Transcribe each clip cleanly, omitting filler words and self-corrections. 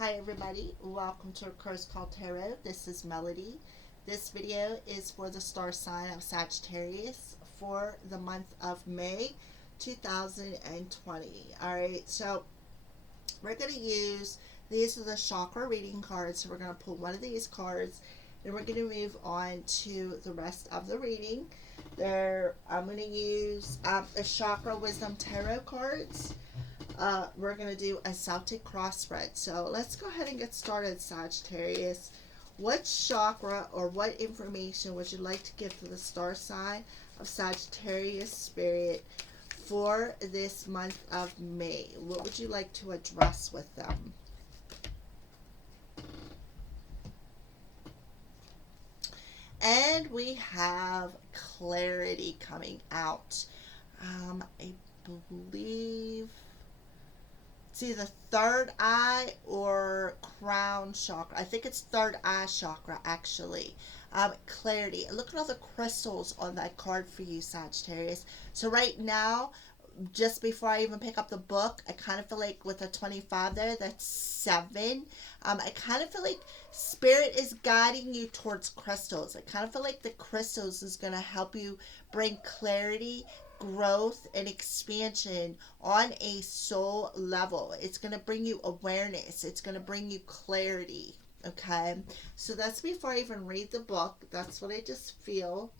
Hi everybody, welcome to A Curse Called Tarot. This is Melody. This video is for the star sign of Sagittarius for the month of May 2020. Alright, so we're going to use, these are the chakra reading cards. So we're going to pull one of these cards and we're going to move on to the rest of the reading. I'm going to use the Chakra Wisdom Tarot cards. We're going to do a Celtic cross spread. So let's go ahead and get started, Sagittarius. What chakra or what information would you like to give to the star sign of Sagittarius Spirit for this month of May? What would you like to address with them? And we have clarity coming out. I believe it's either third eye or crown chakra. I think it's third eye chakra, actually. Clarity. Look at all the crystals on that card for you, Sagittarius. So right now, just before I even pick up the book, I kind of feel like with a 25 there, that's 7. I kind of feel like Spirit is guiding you towards crystals. I kind of feel like the crystals is going to help you bring clarity, growth, and expansion on a soul level. It's going to bring you awareness. It's going to bring you clarity. Okay? So that's before I even read the book. That's what I just feel.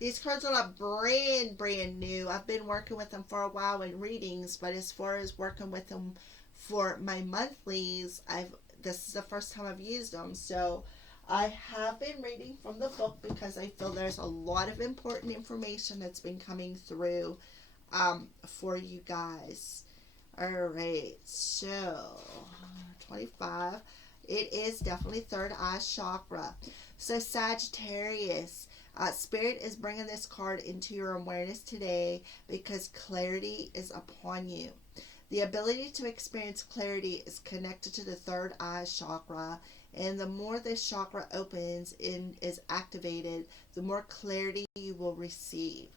These cards are not brand new. I've been working with them for a while in readings, but as far as working with them for my monthlies, this is the first time I've used them. So I have been reading from the book because I feel there's a lot of important information that's been coming through for you guys. Alright, so 25. It is definitely third eye chakra. So Sagittarius, Spirit is bringing this card into your awareness today because clarity is upon you. The ability to experience clarity is connected to the third eye chakra, and the more this chakra opens and is activated, the more clarity you will receive.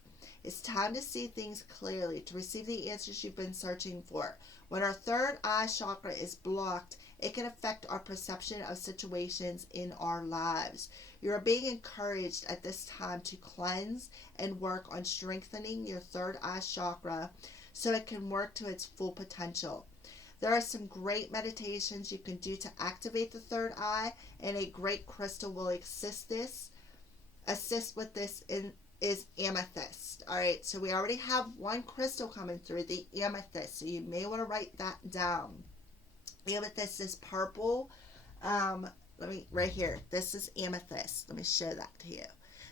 It's time to see things clearly, to receive the answers you've been searching for. When our third eye chakra is blocked, it can affect our perception of situations in our lives. You are being encouraged at this time to cleanse and work on strengthening your third eye chakra so it can work to its full potential. There are some great meditations you can do to activate the third eye, and a great crystal will assist with this is amethyst. Alright, so we already have one crystal coming through, the amethyst, so you may want to write that down. Amethyst is purple. Right here, this is amethyst. Let me show that to you.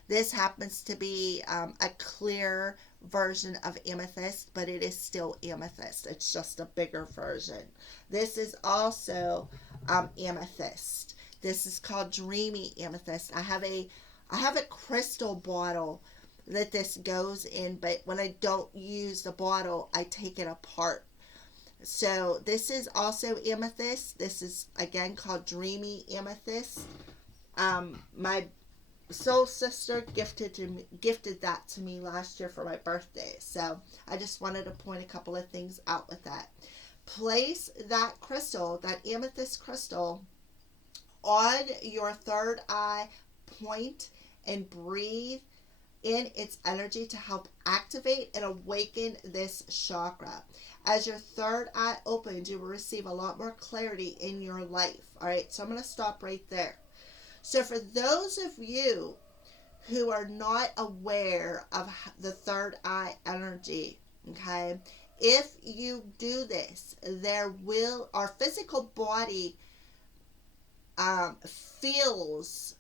This happens to be a clear version of amethyst, but it is still amethyst. It's just a bigger version. This is also amethyst. This is called dreamy amethyst. I have a crystal bottle that this goes in, but when I don't use the bottle, I take it apart. So this is also amethyst. This is again called dreamy amethyst. My soul sister gifted that to me last year for my birthday. So I just wanted to point a couple of things out with that. Place that crystal, that amethyst crystal, on your third eye point and breathe in its energy to help activate and awaken this chakra. As your third eye opens, you will receive a lot more clarity in your life. All right, so I'm going to stop right there. So for those of you who are not aware of the third eye energy, okay, if you do this, our physical body feels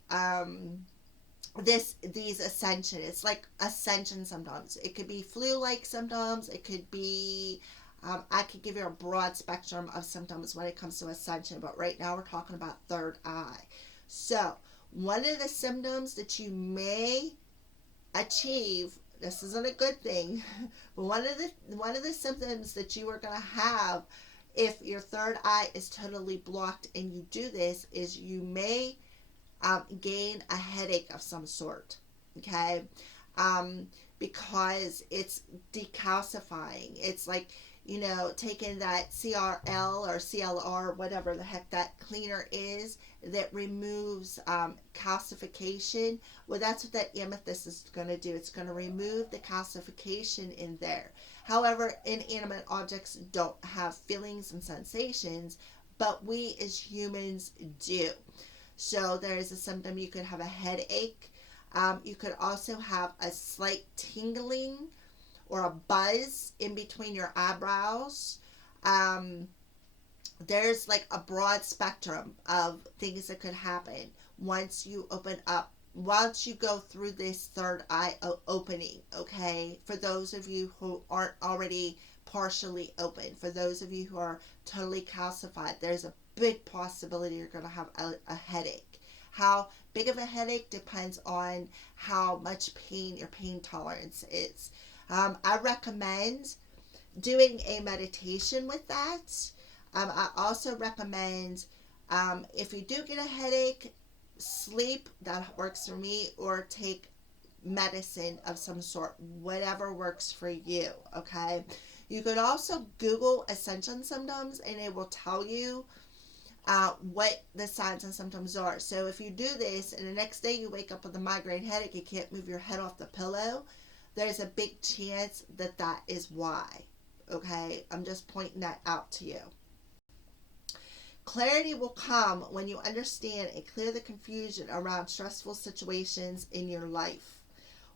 these ascension. It's like ascension sometimes. It could be flu-like symptoms. It could be I could give you a broad spectrum of symptoms when it comes to ascension, but right now we're talking about third eye. So one of the symptoms that you may achieve, this isn't a good thing, but one of the symptoms that you are going to have if your third eye is totally blocked and you do this is you may gain a headache of some sort. Okay, because it's decalcifying. It's like you know, taking that CRL or CLR, whatever the heck that cleaner is, that removes calcification. Well, that's what that amethyst is going to do. It's going to remove the calcification in there. However, inanimate objects don't have feelings and sensations, but we as humans do. So there is a symptom. You could have a headache. You could also have a slight tingling or a buzz in between your eyebrows. There's like a broad spectrum of things that could happen once you open up, once you go through this third eye opening, okay? For those of you who aren't already partially open, for those of you who are totally calcified, there's a big possibility you're going to have a headache. How big of a headache depends on how much pain your pain tolerance is. I recommend doing a meditation with that. I also recommend, if you do get a headache, sleep. That works for me. Or take medicine of some sort, whatever works for you, okay? You could also Google ascension symptoms, and it will tell you what the signs and symptoms are. So if you do this and the next day you wake up with a migraine headache, you can't move your head off the pillow, there's a big chance that that is why, okay? I'm just pointing that out to you. Clarity will come when you understand and clear the confusion around stressful situations in your life.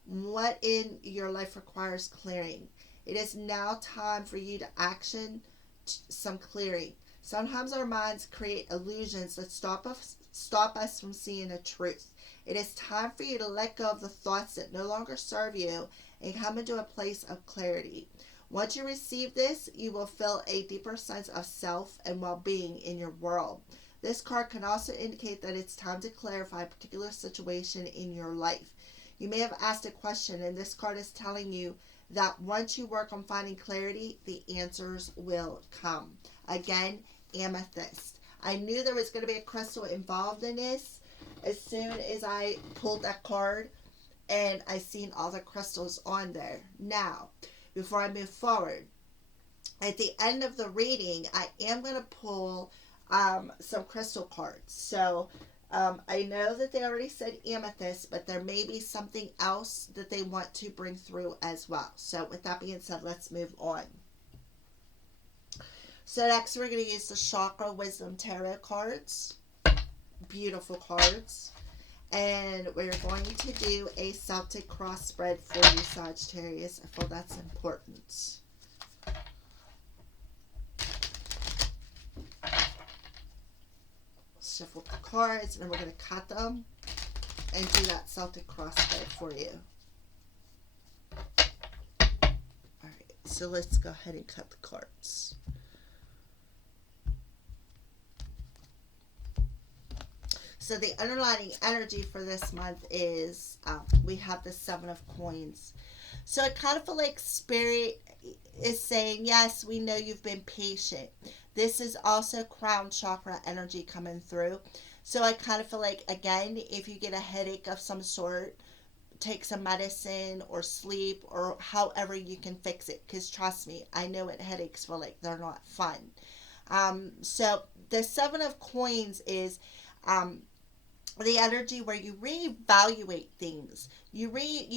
What in your life requires clearing? It is now time for you to action some clearing. Sometimes our minds create illusions that stop us from seeing the truth. It is time for you to let go of the thoughts that no longer serve you and come into a place of clarity. Once you receive this, you will feel a deeper sense of self and well-being in your world. This card can also indicate that it's time to clarify a particular situation in your life. You may have asked a question, and this card is telling you that once you work on finding clarity, the answers will come. Again, amethyst. I knew there was going to be a crystal involved in this as soon as I pulled that card and I seen all the crystals on there. Now, before I move forward, at the end of the reading, I am going to pull some crystal cards. So I know that they already said amethyst, but there may be something else that they want to bring through as well. So with that being said, let's move on. So next we're going to use the Chakra Wisdom Tarot cards. Beautiful cards. And we're going to do a Celtic cross spread for you, Sagittarius. I feel that's important. Shuffle the cards, and then we're going to cut them and do that Celtic cross spread for you. Alright, so let's go ahead and cut the cards. So the underlying energy for this month is we have the Seven of Coins. So I kind of feel like Spirit is saying, yes, we know you've been patient. This is also crown chakra energy coming through. So I kind of feel like, again, if you get a headache of some sort, take some medicine or sleep or however you can fix it. Because trust me, I know what headaches feel like. They're not fun. So the Seven of Coins is the energy where you reevaluate things. You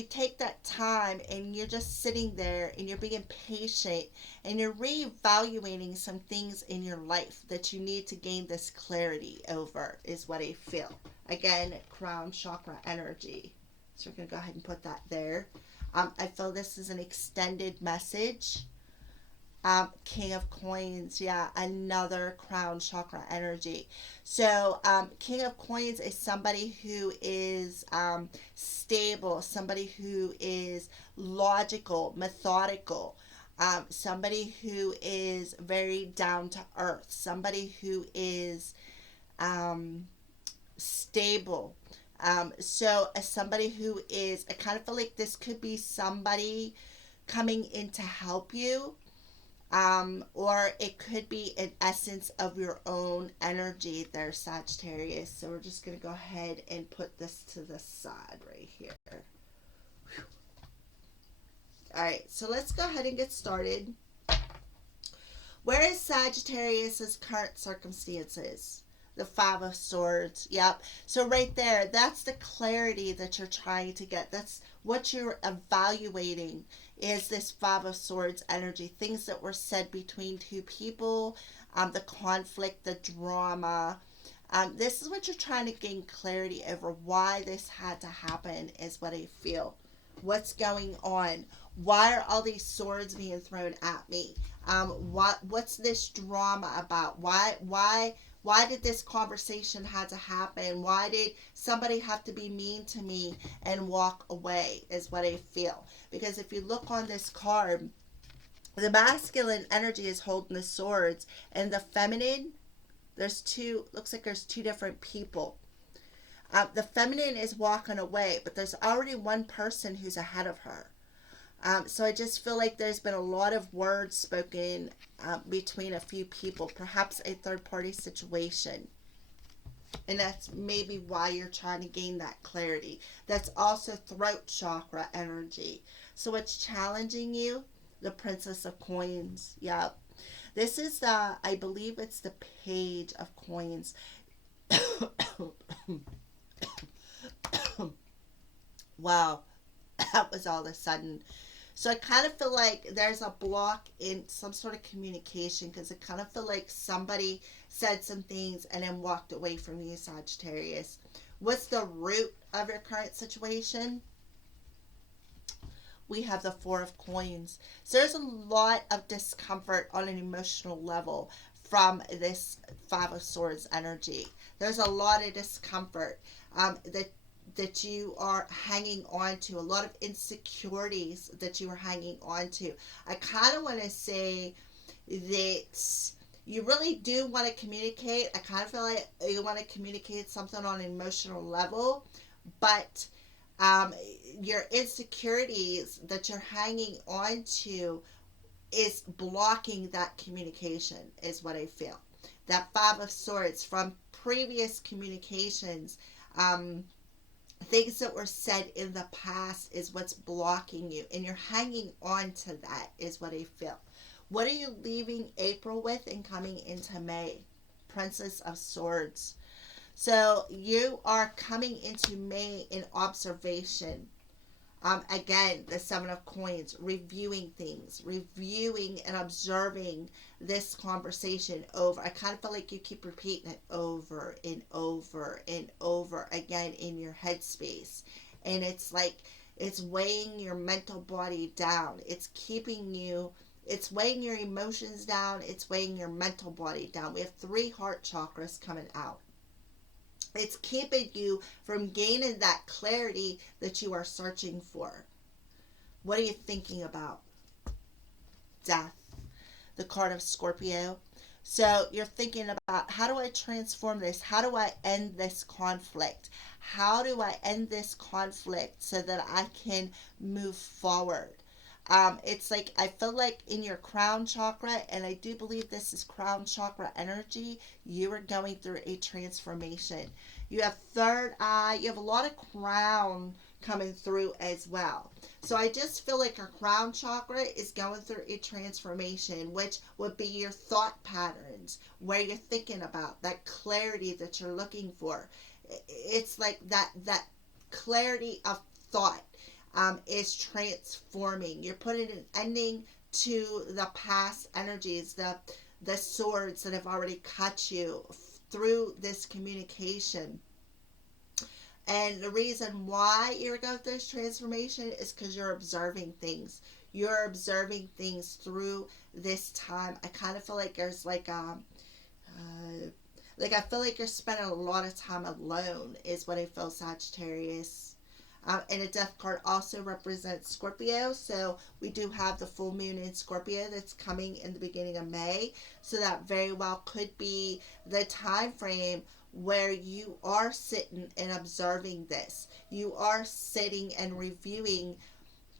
take that time and you're just sitting there and you're being patient and you're reevaluating some things in your life that you need to gain this clarity over, is what I feel. Again, crown chakra energy. So we're going to go ahead and put that there. I feel this is an extended message. King of Coins, yeah, another crown chakra energy. So King of Coins is somebody who is stable, somebody who is logical, methodical, somebody who is very down to earth, somebody who is stable. So as somebody who is, I kind of feel like this could be somebody coming in to help you. Or it could be an essence of your own energy there, Sagittarius. So we're just going to go ahead and put this to the side right here. Alright, so let's go ahead and get started. Where is Sagittarius's current circumstances? The Five of Swords. Yep. So right there, that's the clarity that you're trying to get. That's what you're evaluating, is this Five of Swords energy. Things that were said between two people, the conflict, the drama. This is what you're trying to gain clarity over. Why this had to happen is what I feel. What's going on? Why are all these swords being thrown at me? What's this drama about? Why did this conversation had to happen? Why did somebody have to be mean to me and walk away, is what I feel. Because if you look on this card, the masculine energy is holding the swords, and the feminine, looks like there's two different people. The feminine is walking away, but there's already one person who's ahead of her. So I just feel like there's been a lot of words spoken between a few people, perhaps a third party situation. And that's maybe why you're trying to gain that clarity. That's also throat chakra energy. So what's challenging you? The Princess of Coins. Yep. This is I believe it's the Page of Coins. Wow. That was all of a sudden. So I kind of feel like there's a block in some sort of communication, because I kind of feel like somebody said some things and then walked away from you, Sagittarius. What's the root of your current situation? We have the Four of Coins. So there's a lot of discomfort on an emotional level from this Five of Swords energy. There's a lot of discomfort that you are hanging on to, a lot of insecurities that you are hanging on to. I kind of want to say that you really do want to communicate. I kind of feel like you want to communicate something on an emotional level, but your insecurities that you're hanging on to is blocking that communication, is what I feel. That Five of Swords from previous communications, things that were said in the past is what's blocking you, and you're hanging on to that, is what I feel. What are you leaving April with and coming into May? Princess of Swords. So you are coming into May in observation. Again, the Seven of Coins, reviewing things, reviewing and observing this conversation over. I kind of feel like you keep repeating it over and over and over again in your headspace. And it's like, it's weighing your mental body down. It's weighing your emotions down. It's weighing your mental body down. We have 3 heart chakras coming out. It's keeping you from gaining that clarity that you are searching for. What are you thinking about? Death. The card of Scorpio. So you're thinking about, how do I transform this? How do I end this conflict? How do I end this conflict so that I can move forward? It's like, I feel like in your crown chakra, and I do believe this is crown chakra energy, you are going through a transformation. You have third eye, you have a lot of crown coming through as well. So I just feel like your crown chakra is going through a transformation, which would be your thought patterns, where you're thinking about, that clarity that you're looking for. It's like that clarity of thought is transforming. You're putting an ending to the past energies, the swords that have already cut you through this communication. And the reason why you're going through this transformation is because you're observing things. You're observing things through this time. I kind of feel like there's like I feel like you're spending a lot of time alone, is what I feel, Sagittarius. And a death card also represents Scorpio. So we do have the full moon in Scorpio that's coming in the beginning of May. So that very well could be the time frame where you are sitting and observing this. You are sitting and reviewing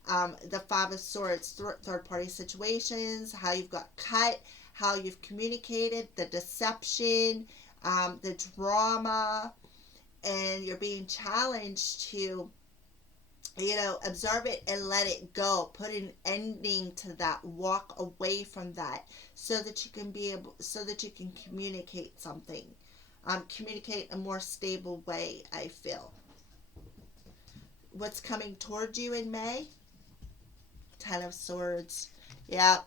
the Five of Swords, third party situations, how you've got cut, how you've communicated, the deception, the drama, and you're being challenged to Observe it and let it go. Put an ending to that. Walk away from that so that you can so that you can communicate something. Communicate a more stable way, I feel. What's coming toward you in May? Ten of Swords. Yep.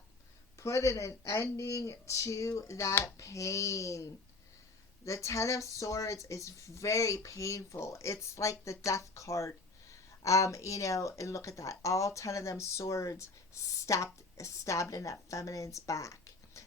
Put an ending to that pain. The Ten of Swords is very painful. It's like the Death card. And look at that. All 10 of them swords stabbed in that feminine's back.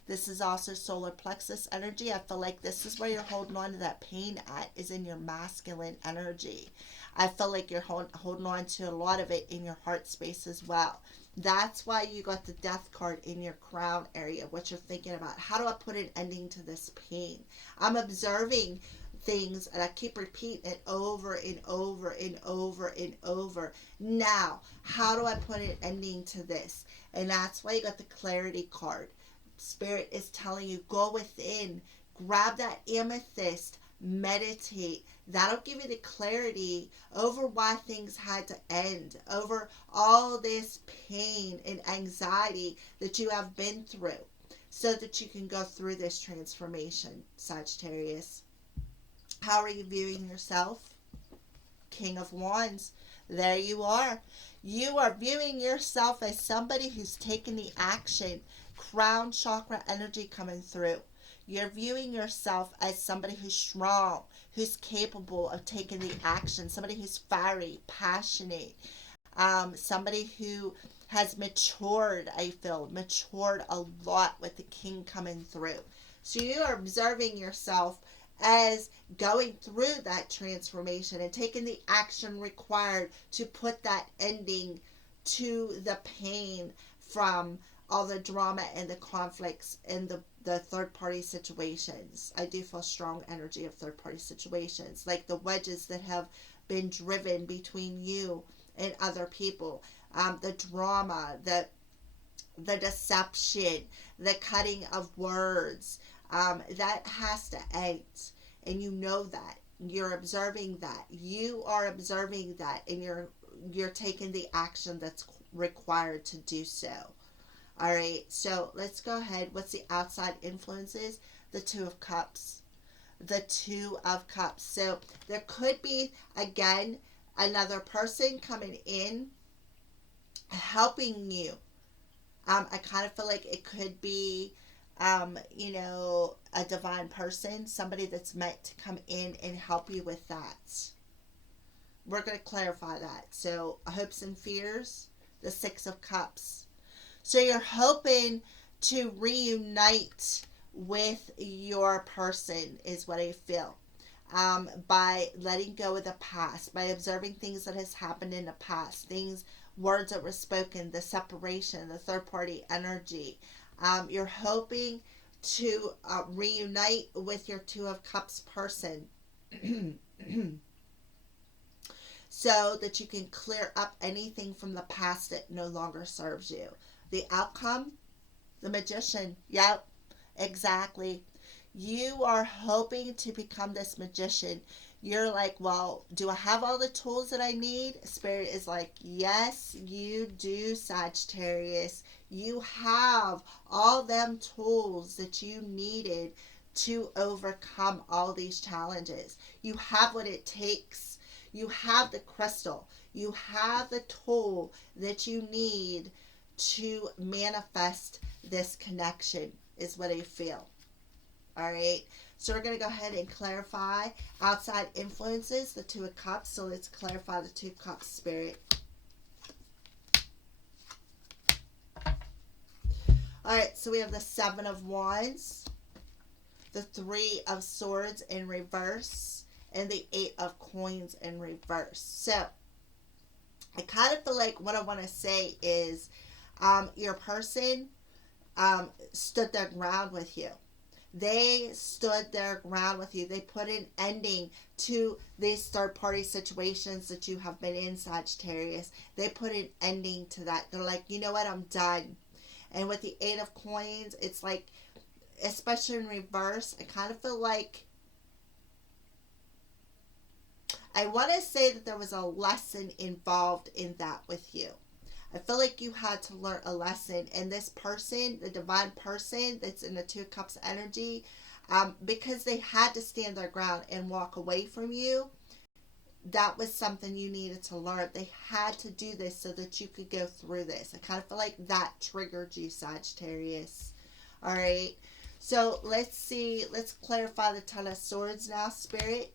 This is also solar plexus energy. I feel like this is where you're holding on to that pain at, is in your masculine energy. I feel like you're holding on to a lot of it in your heart space as well. That's why you got the Death card in your crown area, what you're thinking about. How do I put an ending to this pain? I'm observing things, and I keep repeating it over and over and over and over. Now, how do I put an ending to this? And that's why you got the clarity card. Spirit is telling you, go within, grab that amethyst, meditate. That'll give you the clarity over why things had to end, over all this pain and anxiety that you have been through, so that you can go through this transformation, Sagittarius. How are you viewing yourself? King of Wands. There you are. You are viewing yourself as somebody who's taken the action. Crown chakra energy coming through. You're viewing yourself as somebody who's strong, who's capable of taking the action, somebody who's fiery, passionate, somebody who has matured, I feel, matured a lot with the king coming through. So you are observing yourself as going through that transformation and taking the action required to put that ending to the pain from all the drama and the conflicts and the third party situations. I do feel strong energy of third party situations, like the wedges that have been driven between you and other people, the drama, the deception, the cutting of words. That has to end, and you know that. You're observing that. You are observing that, and you're taking the action that's required to do so. All right, so let's go ahead. What's the outside influences? The Two of Cups. The Two of Cups. So there could be, again, another person coming in helping you. I kind of feel like it could be a divine person, somebody that's meant to come in and help you with that. We're going to clarify that. So, hopes and fears, the Six of Cups. So, you're hoping to reunite with your person, is what I feel. By letting go of the past, by observing things that has happened in the past, words that were spoken, the separation, the third party energy. You're hoping to reunite with your Two of Cups person so that you can clear up anything from the past that no longer serves you. The outcome, the Magician. Yep, exactly. You are hoping to become this magician. You're like, well, do I have all the tools that I need? Spirit is like, yes, you do, Sagittarius. You have all them tools that you needed to overcome all these challenges. You have what it takes. You have the crystal. You have the tool that you need to manifest this connection, is what I feel. All right. So we're going to go ahead and clarify outside influences, the Two of Cups. So let's clarify the Two of Cups, Spirit. All right. So we have the Seven of Wands, the Three of Swords in reverse, and the Eight of Coins in reverse. So I kind of feel like what I want to say is your person stood their ground with you. They stood their ground with you. They put an ending to these third-party situations that you have been in, Sagittarius. They put an ending to that. They're like, you know what, I'm done. And with the Eight of Coins, it's like, especially in reverse, I kind of feel like I want to say that there was a lesson involved in that with you. I feel like you had to learn a lesson. And this person, the divine person that's in the Two of Cups energy, because they had to stand their ground and walk away from you, that was something you needed to learn. They had to do this so that you could go through this. I kind of feel like that triggered you, Sagittarius. All right. So let's see. Let's clarify the Ten of Swords now, Spirit.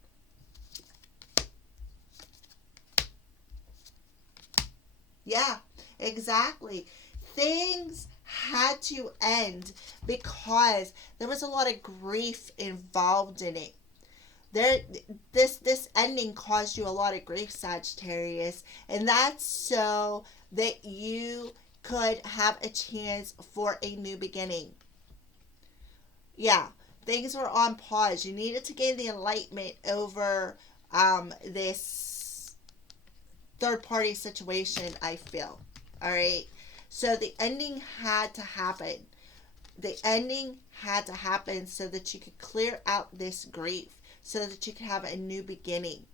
Yeah, exactly. Things had to end because there was a lot of grief involved in it. This ending caused you a lot of grief, Sagittarius, and that's so that you could have a chance for a new beginning. Yeah, things were on pause. You needed to gain the enlightenment over this third party situation, I feel. All right. So the ending had to happen. The ending had to happen so that you could clear out this grief, so that you could have a new beginning.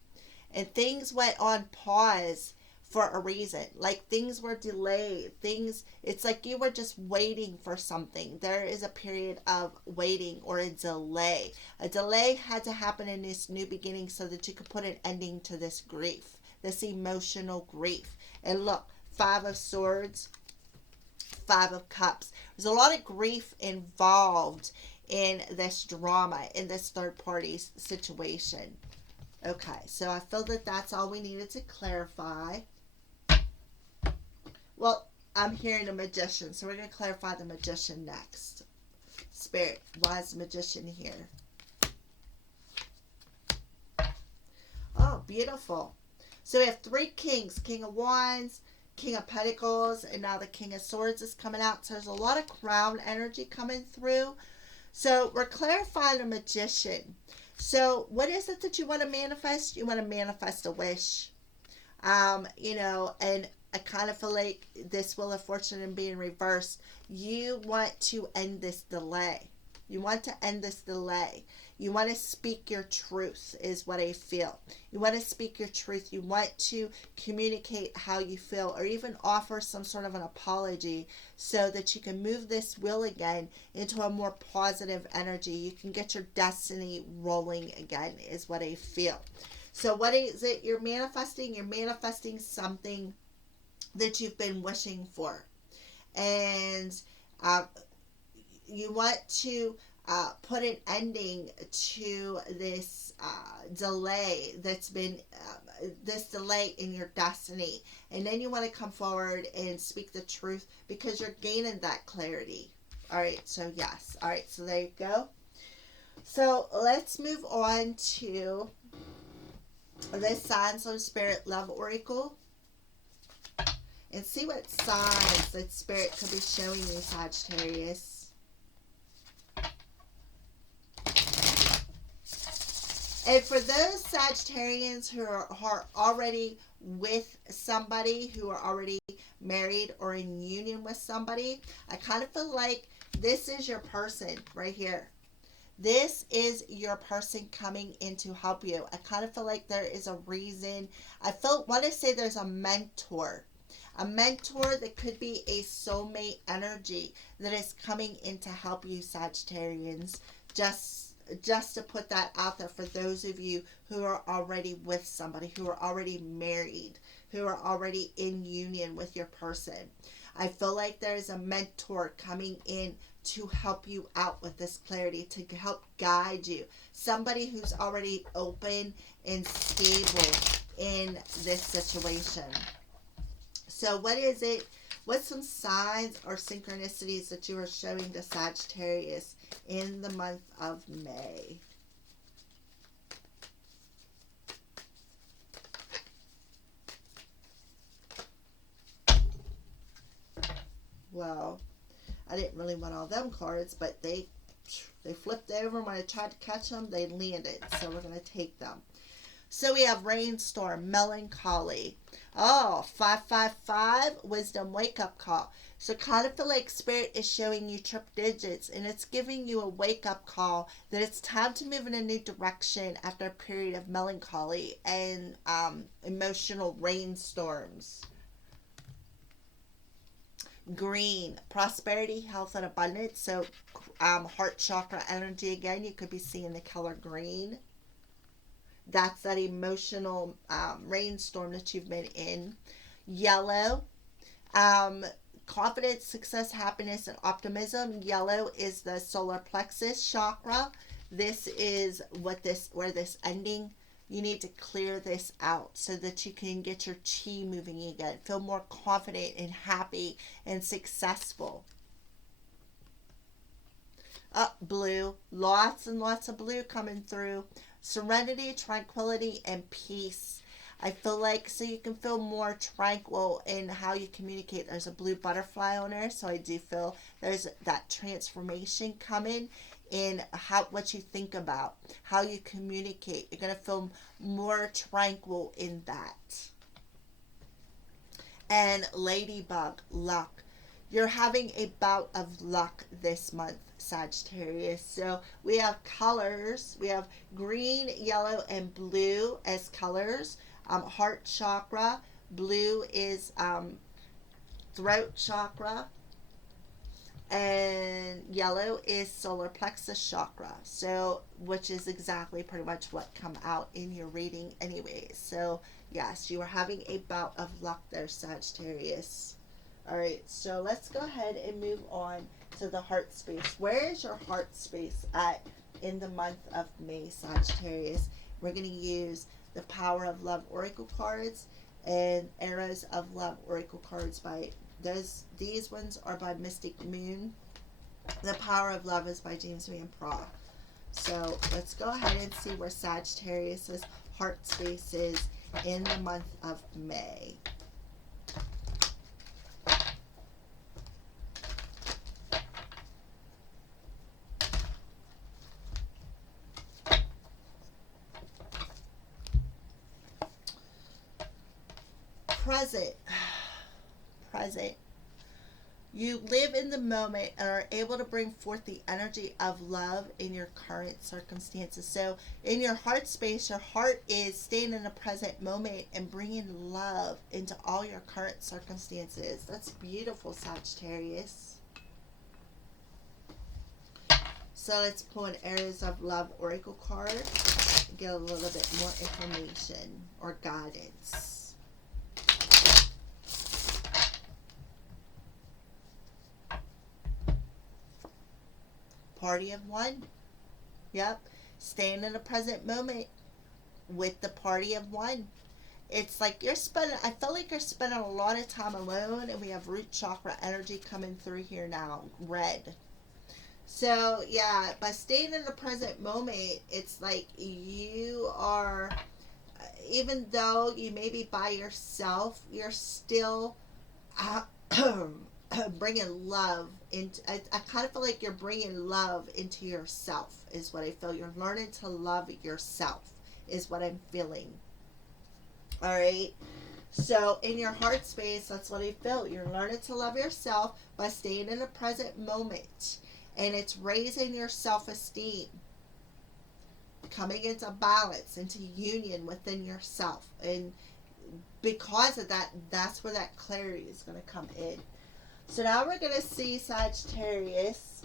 And things went on pause for a reason. Like things were delayed. It's like you were just waiting for something. There is a period of waiting or a delay. A delay had to happen in this new beginning so that you could put an ending to this grief, this emotional grief. And look, Five of Swords, Five of Cups. There's a lot of grief involved in this drama, in this third party situation. Okay, so I feel that that's all we needed to clarify. Well, I'm hearing a Magician, so we're going to clarify the Magician next. Spirit, why is the Magician here? Oh, beautiful. So we have three kings. King of Wands, King of Pentacles, and now the King of Swords is coming out. So there's a lot of crown energy coming through. So we're clarifying a Magician. So what is it that you want to manifest? You want to manifest a wish. And I kind of feel like this Wheel of Fortune being reversed. You want to end this delay. You want to end this delay. You want to speak your truth is what I feel. You want to speak your truth. You want to communicate how you feel, or even offer some sort of an apology so that you can move this wheel again into a more positive energy. You can get your destiny rolling again is what I feel. So what is it you're manifesting? You're manifesting something that you've been wishing for. And you want to put an ending to this delay that's been this delay in your destiny, and then you want to come forward and speak the truth because you're gaining that clarity. All right, so yes. All right, so there you go. So let's move on to this Signs of Spirit Love Oracle and see what signs that Spirit could be showing you, Sagittarius. And for those Sagittarians who are already with somebody, who are already married or in union with somebody, I kind of feel like this is your person right here. This is your person coming in to help you. I kind of feel like there is a reason. Want to say there's a mentor. A mentor that could be a soulmate energy that is coming in to help you, Sagittarians. Just to put that out there for those of you who are already with somebody, who are already married, who are already in union with your person. I feel like there's a mentor coming in to help you out with this clarity, to help guide you. Somebody who's already open and stable in this situation. So what is it? What's some signs or synchronicities that you are showing to Sagittarius in the month of May? Well, I didn't really want all them cards, but they flipped over. When I tried to catch them, they landed. So we're going to take them. So we have Rainstorm, Melancholy. Oh, 555, Wisdom Wake Up Call. So kind of feel like Spirit is showing you trip digits, and it's giving you a wake-up call that it's time to move in a new direction after a period of melancholy and emotional rainstorms. Green, prosperity, health, and abundance. So heart chakra energy again. You could be seeing the color green. That's that emotional rainstorm that you've been in. Yellow, um, confidence, success, happiness, and optimism. Yellow is the solar plexus chakra. This is where this ending. You need to clear this out so that you can get your chi moving again. Feel more confident and happy and successful. Blue. Lots and lots of blue coming through. Serenity, tranquility, and peace. I feel like so you can feel more tranquil in how you communicate. There's a blue butterfly on there, so I do feel there's that transformation coming in how what you think about, how you communicate. You're gonna feel more tranquil in that. And ladybug, luck. You're having a bout of luck this month, Sagittarius. So we have colors. We have green, yellow, and blue as colors. Heart chakra. Blue is throat chakra. And yellow is solar plexus chakra. So, which is exactly pretty much what come out in your reading anyways. So, yes, you are having a bout of luck there, Sagittarius. All right, so let's go ahead and move on to the heart space. Where is your heart space at in the month of May, Sagittarius? We're going to use the Power of Love Oracle cards and Arrows of Love Oracle cards by these ones are by Mystic Moon. The Power of Love is by James Van Praagh. So let's go ahead and see where Sagittarius's heart space is in the month of May. Present. Present. You live in the moment and are able to bring forth the energy of love in your current circumstances. So in your heart space, your heart is staying in the present moment and bringing love into all your current circumstances. That's beautiful, Sagittarius. So let's pull an Arrows of Love Oracle card and get a little bit more information or guidance. Party of one. Yep. Staying in the present moment with the party of one. It's like I feel like you're spending a lot of time alone, and we have root chakra energy coming through here now. Red. So, yeah, by staying in the present moment, it's like you are, even though you may be by yourself, you're still bringing love into. I kind of feel like you're bringing love into yourself is what I feel. You're learning to love yourself is what I'm feeling. All right, so in your heart space, that's what I feel. You're learning to love yourself by staying in the present moment, and it's raising your self-esteem, coming into balance, into union within yourself. And because of that, that's where that clarity is going to come in. So now we're going to see, Sagittarius,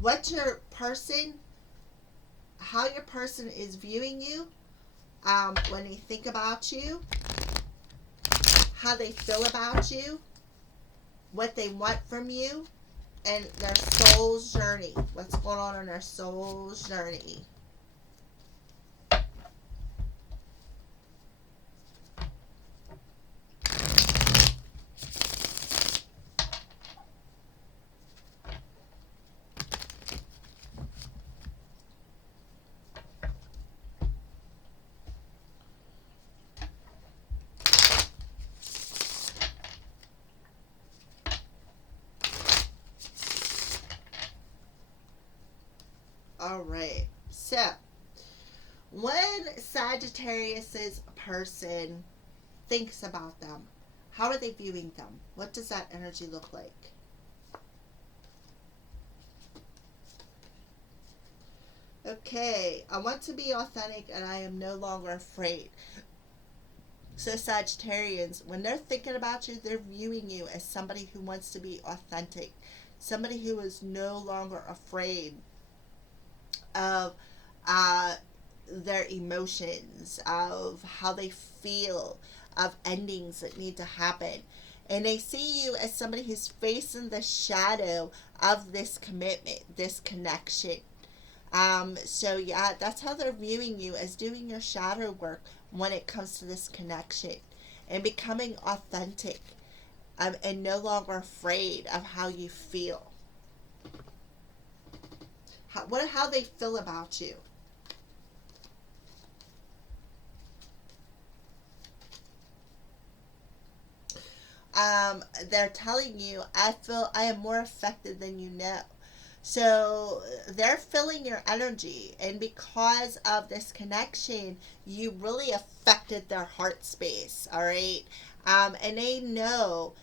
what your person, how your person is viewing you, when they think about you, how they feel about you, what they want from you, and their soul's journey. What's going on in their soul's journey. All right. So, when Sagittarius's person thinks about them. How are they viewing them? What does that energy look like? Okay, I want to be authentic and I am no longer afraid. So Sagittarians, when they're thinking about you, they're viewing you as somebody who wants to be authentic, somebody who is no longer afraid of uh, their emotions, of how they feel, of endings that need to happen. And they see you as somebody who's facing the shadow of this commitment, this connection. So yeah, that's how they're viewing you, as doing your shadow work when it comes to this connection and becoming authentic, and no longer afraid of how you feel. How they feel about you. They're telling you, I am more affected than you know. So they're feeling your energy, and because of this connection, you really affected their heart space. All right, and they know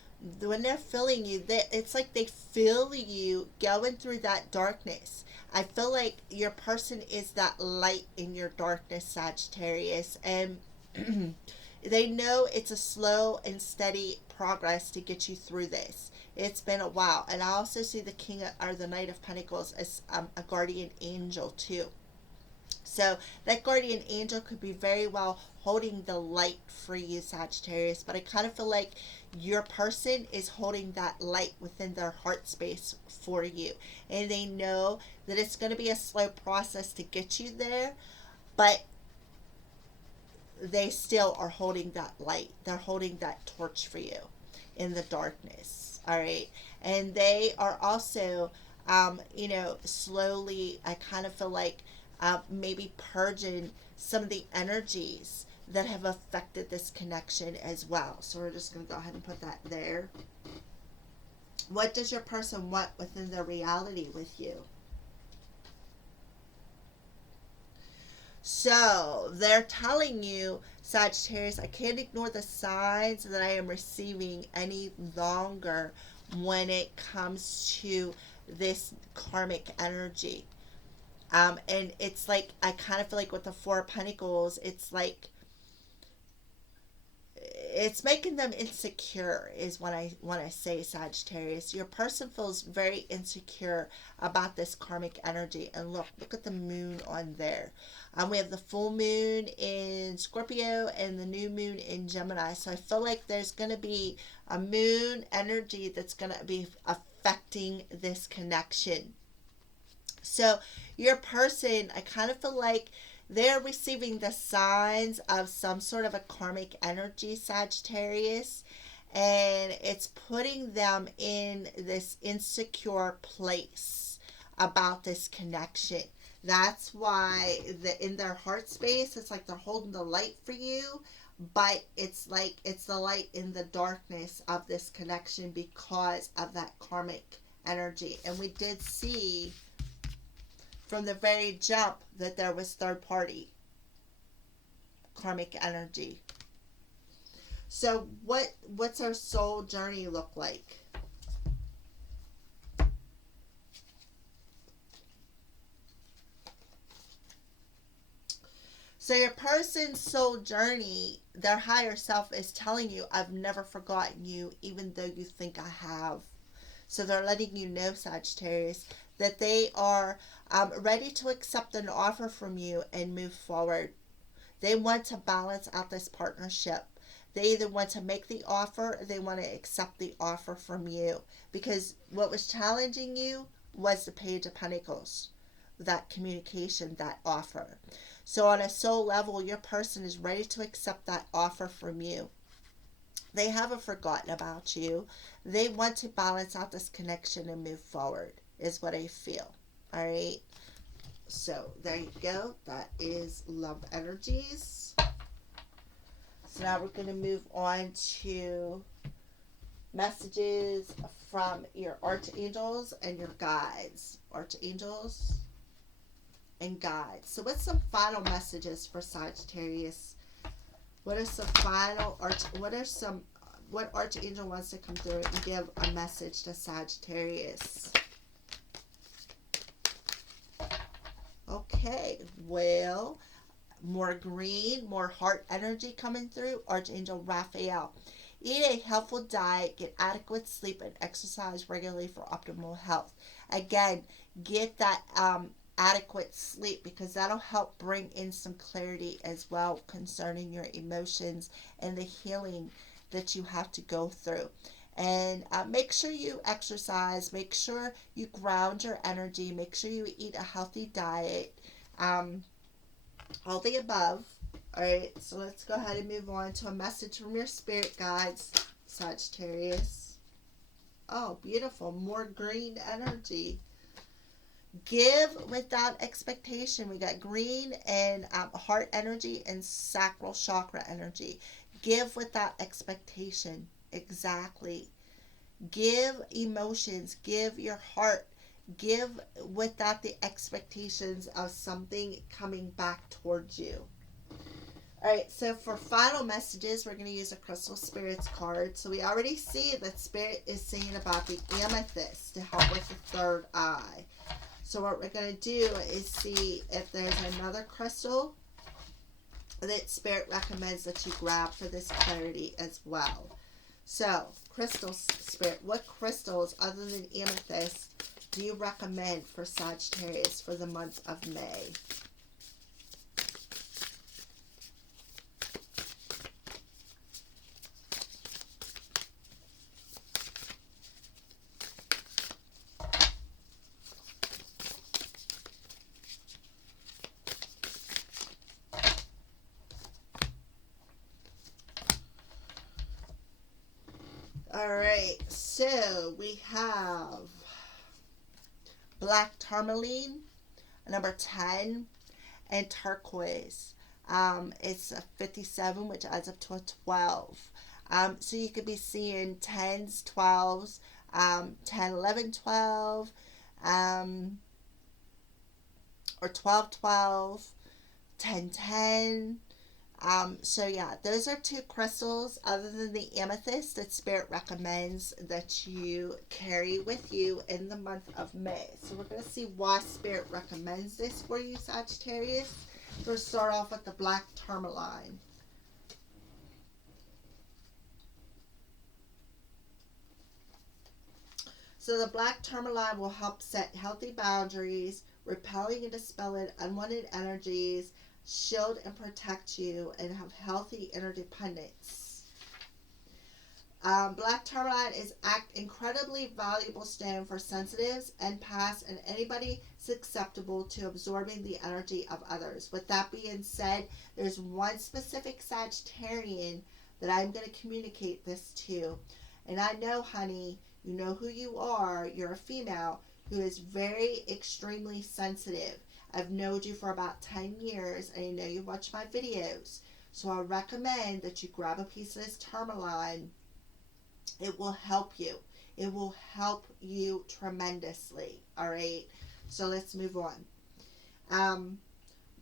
when they're feeling you, it's like they feel you going through that darkness. I feel like your person is that light in your darkness, Sagittarius, and they know it's a slow and steady progress to get you through this. It's been a while. And I also see the or the Knight of Pentacles as a guardian angel too. So that guardian angel could be very well holding the light for you, Sagittarius. But I kind of feel like your person is holding that light within their heart space for you. And they know that it's going to be a slow process to get you there. But they still are holding that light. They're holding that torch for you in the darkness. All right. And they are also, slowly, I kind of feel like maybe purging some of the energies that have affected this connection as well. So we're just going to go ahead and put that there. What does your person want within their reality with you? So they're telling you, Sagittarius, I can't ignore the signs that I am receiving any longer when it comes to this karmic energy. And it's like, I kind of feel like with the Four of Pentacles, it's like, it's making them insecure is when I say, Sagittarius. Your person feels very insecure about this karmic energy. And look at the moon on there. We have the full moon in Scorpio and the new moon in Gemini. So I feel like there's going to be a moon energy that's going to be affecting this connection. So your person, I kind of feel like they're receiving the signs of some sort of a karmic energy, Sagittarius, and it's putting them in this insecure place about this connection. That's why in their heart space, it's like they're holding the light for you, but it's like it's the light in the darkness of this connection because of that karmic energy. And we did see from the very jump that there was third party karmic energy. So what's our soul journey look like? So your person's soul journey, their higher self is telling you, I've never forgotten you, even though you think I have. So they're letting you know, Sagittarius, that they are ready to accept an offer from you and move forward. They want to balance out this partnership. They either want to make the offer or they want to accept the offer from you. Because what was challenging you was the Page of Pentacles, that communication, that offer. So on a soul level, your person is ready to accept that offer from you. They haven't forgotten about you. They want to balance out this connection and move forward, is what I feel. All right. So there you go. That is love energies. So now we're going to move on to messages from your archangels and your guides. Archangels and guides. So what's some final messages for Sagittarius What is the final what archangel wants to come through and give a message to Sagittarius? Okay, well, more green, more heart energy coming through. Archangel Raphael. Eat a healthful diet, get adequate sleep, and exercise regularly for optimal health. Again, get that adequate sleep, because that'll help bring in some clarity as well concerning your emotions and the healing that you have to go through. And make sure you exercise, make sure you ground your energy, make sure you eat a healthy diet, all the above. All right, so let's go ahead and move on to a message from your spirit guides, Sagittarius. Oh, beautiful. More green energy. Give without expectation. We got green and heart energy and sacral chakra energy. Give without expectation. Exactly. Give emotions. Give your heart. Give without the expectations of something coming back towards you. All right, so for final messages, we're going to use a Crystal Spirits card. So we already see that Spirit is saying about the amethyst to help with the third eye. So what we're going to do is see if there's another crystal that Spirit recommends that you grab for this clarity as well. So, Crystal Spirit, what crystals other than amethyst do you recommend for Sagittarius for the month of May? Alright, so we have black tourmaline, number 10, and turquoise. It's a 57, which adds up to a 12. So you could be seeing 10s, 12s, 10, 11, 12, or 12, 12, 10, 10. So yeah, those are two crystals other than the amethyst that Spirit recommends that you carry with you in the month of May. So we're going to see why Spirit recommends this for you, Sagittarius. We'll start off with the black tourmaline. So the black tourmaline will help set healthy boundaries, repelling and dispelling unwanted energies, shield and protect you, and have healthy interdependence. Black tourmaline is incredibly valuable stone for sensitives, empaths, and anybody susceptible to absorbing the energy of others. With that being said, there's one specific Sagittarian that I'm going to communicate this to. And I know, honey, you know who you are. You're a female who is very extremely sensitive. I've known you for about 10 years, and I know you watch my videos. So I recommend that you grab a piece of this tourmaline. It will help you. It will help you tremendously. All right? So let's move on.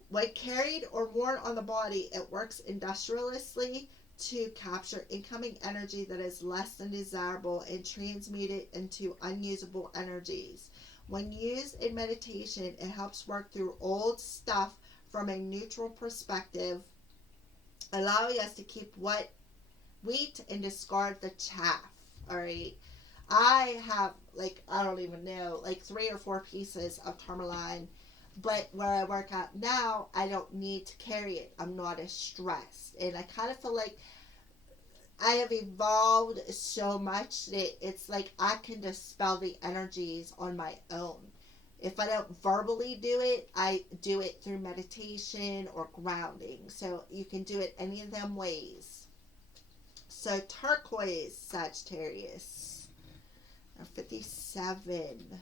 When carried or worn on the body, it works industriously to capture incoming energy that is less than desirable and transmute it into unusable energies. When used in meditation, it helps work through old stuff from a neutral perspective, allowing us to keep what wheat and discard the chaff. All right. I have, I don't even know, 3 or 4 pieces of tourmaline, but where I work out now, I don't need to carry it. I'm not as stressed. And I kind of feel like I have evolved so much that it's like I can dispel the energies on my own. If I don't verbally do it, I do it through meditation or grounding. So you can do it any of them ways. So turquoise, Sagittarius, 57.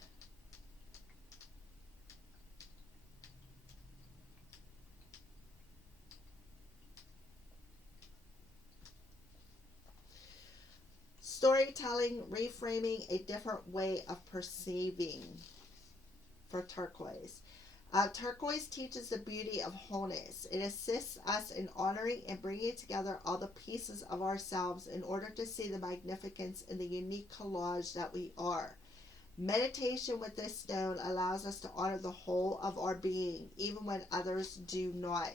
Storytelling, reframing a different way of perceiving for turquoise. Turquoise teaches the beauty of wholeness. It assists us in honoring and bringing together all the pieces of ourselves in order to see the magnificence in the unique collage that we are. Meditation with this stone allows us to honor the whole of our being, even when others do not.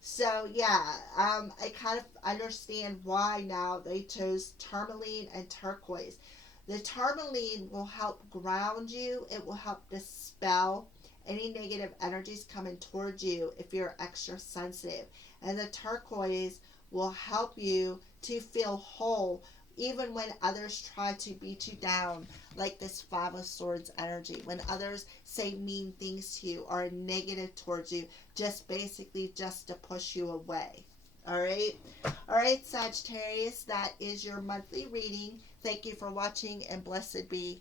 So yeah, I kind of understand why now they chose tourmaline and turquoise. The tourmaline will help ground you. It will help dispel any negative energies coming towards you if you're extra sensitive. And the turquoise will help you to feel whole even when others try to beat you down, like this Five of Swords energy. When others say mean things to you or are negative towards you, just basically just to push you away. All right. All right, Sagittarius, that is your monthly reading. Thank you for watching and blessed be.